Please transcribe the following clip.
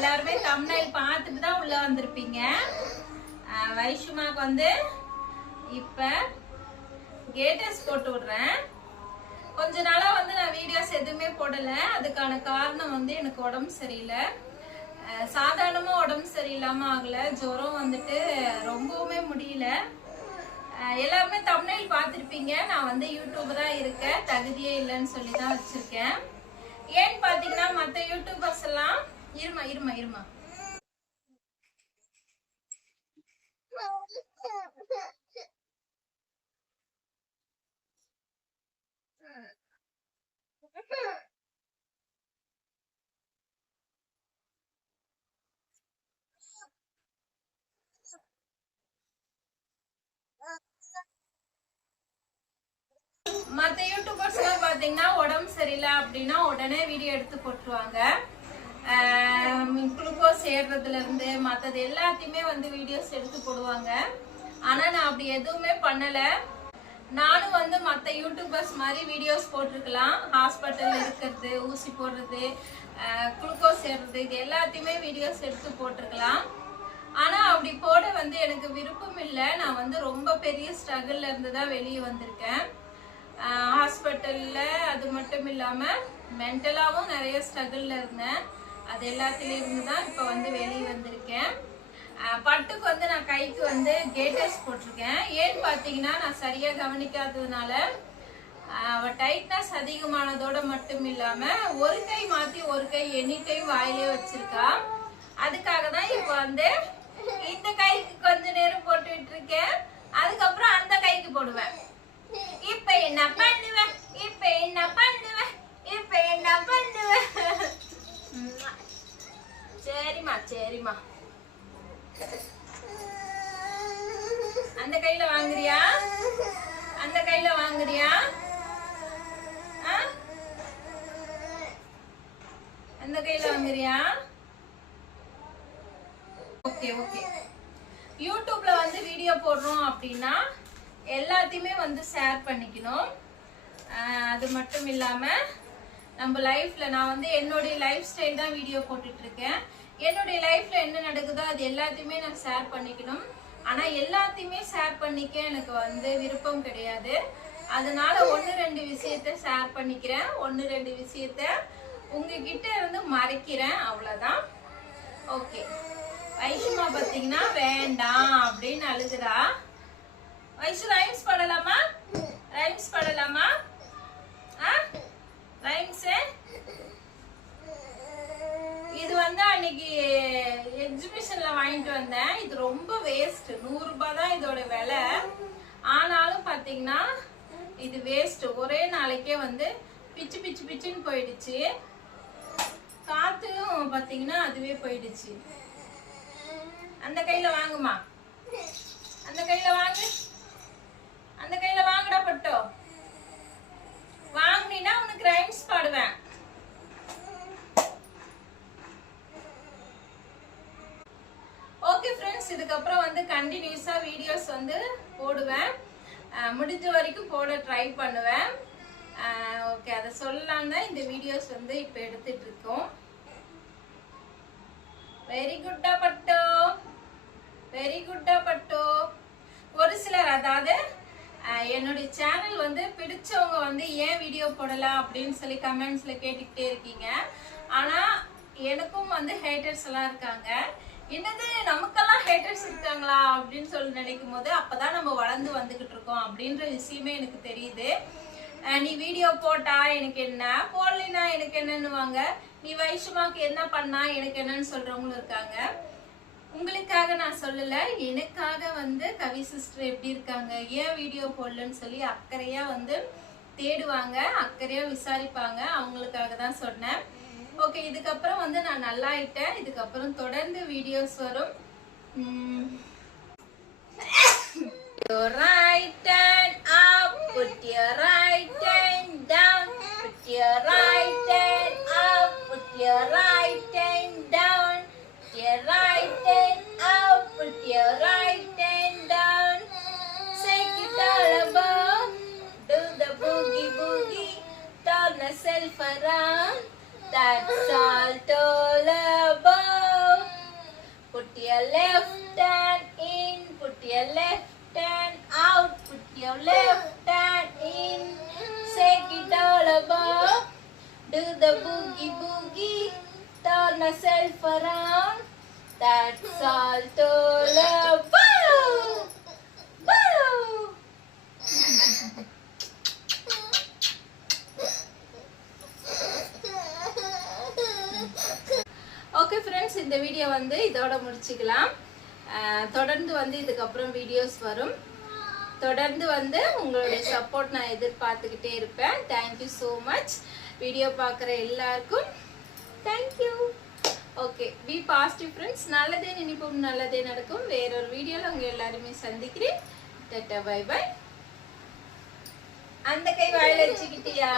எல்லாருமே தம்னைல் பார்த்துட்டு தான் உள்ள வந்திருப்பீங்க. வைஷ்மாவுக்கு வைஷுமாக்கு வந்து இப்ப கேட்டஸ் போட்டு விடுறேன். கொஞ்ச நாளா வந்து நான் வீடியோஸ் எதுவுமே போடல. அதுக்கான காரணம் வந்து எனக்கு உடம்பு சரியில்லை. சாதாரணமா உடம்பு சரியில்லாம ஆகல. ஜுரம் வந்துட்டு ரொம்பவுமே முடியல. எல்லாருமே தமிழில் பார்த்துருப்பீங்க. நான் வந்து யூடியூபராக இருக்கேன். தகுதியே இல்லைன்னு சொல்லி தான் வச்சுருக்கேன். ஏன்னு பார்த்தீங்கன்னா மற்ற யூடியூபர்ஸ் எல்லாம் இருமா இருமா இருமா. மத்த யூடியூபர்ஸ் எல்லாம் பாத்தீங்கன்னா உடம்பு சரியில்லை அப்படின்னா உடனே வீடியோ எடுத்து போட்டுருவாங்க. குளுக்கோஸ் ஏறுறதுல இருந்து எல்லாத்தையுமே வந்து வீடியோஸ் எடுத்து போடுவாங்க. ஆனால் நான் அப்படி எதுவுமே பண்ணலை. நானும் வந்து மற்ற யூடியூபர்ஸ் மாதிரி வீடியோஸ் போட்டிருக்கலாம். ஹாஸ்பிட்டலில் இருக்கிறது ஊசி போடுறது குளுக்கோஸ் ஏறுறது இது எல்லாத்தையுமே வீடியோஸ் எடுத்து போட்டிருக்கலாம். ஆனால் அப்படி போட வந்து எனக்கு விருப்பம் இல்லை. நான் வந்து ரொம்ப பெரிய ஸ்ட்ரகிளில் இருந்து தான் வெளியே வந்திருக்கேன். ஹாஸ்பிட்டலில் அது மட்டும் இல்லாமல் மென்டலாகவும் நிறைய ஸ்ட்ரகிளில் இருந்தேன். அது எல்லாத்துலயும் தான் இப்போ வந்து வெளியே வந்திருக்கேன். பட்டுக்கு வந்து நான் கைக்கு வந்து கேட்டர்ஸ் போட்டிருக்கேன். ஏன்னு பார்த்தீங்கன்னா நான் சரியாக கவனிக்காததுனால டைட்னஸ் அதிகமானதோட மட்டும் இல்லாமல் ஒரு கை மாற்றி ஒரு கை எனி வாயிலே வச்சிருக்கா. அதுக்காக தான் இப்போ வந்து இந்த கைக்கு கொஞ்ச நேரம் போட்டுட்டு இருக்கேன் அதுக்கப்புறம் அந்த கைக்கு போடுவேன். இப்ப என்ன பண்ணுவேன் இப்ப என்ன பண்ணுவேன் இப்ப என்ன பண்ணுவேன் சரிம்மா சரிம்மா. அந்த கையில வாங்குறியா? அந்த கையில வாங்குறியா? அந்த கையில வாங்குறியா? Okay okay. யூடியூப்ல வந்து வீடியோ போடுறோம் அப்படின்னா எல்லாத்தையுமே வந்து ஷேர் பண்ணிக்கணும். அது மட்டும் இல்லாம நம்ம லைஃப்ல நான் வந்து என்னுடைய லைஃப் ஸ்டைல் தான் வீடியோ போட்டுட்ருக்கேன் என்னுடைய லைஃப்ல என்ன நடக்குதோ அது எல்லாத்தையுமே நான் ஷேர் பண்ணிக்கணும். ஆனா எல்லாத்தையுமே ஷேர் பண்ணிக்க எனக்கு வந்து விருப்பம் கிடையாது. அதனால ஒன்று ரெண்டு விஷயத்த ஷேர் பண்ணிக்கிறேன். ஒன்று ரெண்டு விஷயத்த உங்ககிட்ட இருந்து மறைக்கிறேன். அவ்வளோதான் ஓகே வைஷ்மா பார்த்தீங்கன்னா வேண்டாம் அப்படின்னு அழுகுறா. வைஷு ரைம்ஸ் பாடலாமா? ரைம்ஸ் பாடலாமா? ஆ? ரைம்ஸ் வந்து அன்னைக்கு எக்ஸிபிஷன்ல வாங்கிட்டு வந்தேன். இது ரொம்ப வேஸ்ட் நூறு ரூபாய் தான் இதோட விலை. ஆனாலும் பாத்தீங்கன்னா இது வேஸ்ட் ஒரே நாளைக்கே வந்து பிச்சு பிச்சு பிச்சுன்னு போயிடுச்சு. காத்தும் பாத்தீங்கன்னா அதுவே போயிடுச்சு. அந்த கையில வாங்குமா? அந்த கையில வாங்கு அந்த கையில வாங்குடா பட்டோ வாங்குனீனா உனக்கு ரைம்ஸ் பாடுவேன் இதுக்கப்புறம் வந்து கண்டினியூஸாக வீடியோஸ் வந்து போடுவேன். முடிஞ்ச வரைக்கும் போட ட்ரை பண்ணுவேன். ஓகே அதை சொல்லலாம் தான் இந்த வீடியோஸ் வந்து இப்போ எடுத்துட்டு இருக்கோம். வெரி குட்டா பட்டோ? வெரி குட்டா பட்டோ? ஒரு சிலர் அதாவது என்னுடைய சேனல் வந்து பிடிச்சவங்க வந்து ஏன் வீடியோ போடலாம் அப்படின்னு சொல்லி கமெண்ட்ஸில் கேட்டுக்கிட்டே இருக்கீங்க. ஆனால் எனக்கும் வந்து ஹேட்டர்ஸ் எல்லாம் இருக்காங்க. என்னது நமக்கெல்லாம் ஹேட்டர்ஸ் இருக்காங்களா அப்படின்னு சொல்லி நினைக்கும் போது அப்பதான் நம்ம வளர்ந்து வந்துகிட்டு இருக்கோம் அப்படின்ற விஷயமே எனக்கு தெரியுது. நீ வீடியோ போட்டா எனக்கு என்ன? போடலினா எனக்கு என்னன்னுவாங்க. நீ வயசுமாக்கு என்ன பண்ணா எனக்கு என்னன்னு சொல்றவங்களும் இருக்காங்க. உங்களுக்காக நான் சொல்லல எனக்காக வந்து கவி சிஸ்டர் எப்படி இருக்காங்க? ஏன் வீடியோ போடலன்னு சொல்லி அக்கறையா வந்து தேடுவாங்க அக்கறையா விசாரிப்பாங்க. அவங்களுக்காக தான் சொன்னேன். ஓகே இதுக்கப்புறம் வந்து நான் நல்லா ஆயிட்டேன் இதுக்கப்புறம் தொடர்ந்து வீடியோஸ் வரும் your right hand up, put your right hand down, put your right that's all all about. Put your left hand in, put your left hand out, put your left hand in. Shake it all about. Do the boogie boogie, turn myself around. That's all all about. இந்த video வந்து இதோட முடிச்சுக்கலாம். தொடர்ந்து வந்து இதுக்கப்புறம் videos வரும். தொடர்ந்து வந்து உங்களுடைய சப்போர்ட் நான் எதிர்பார்த்துக்கிட்டே இருப்பேன். தேங்க்யூ ஸோ மச் வீடியோ பார்க்குற எல்லாருக்கும் thank you okay be positive friends நல்லதே நினைப்போம். நல்லதே நடக்கும். வேறொரு வீடியோவில் உங்கள் எல்லாருமே சந்திக்கிறேன். டட்டா பை பை அந்த கை வாயில் வச்சுக்கிட்டியா?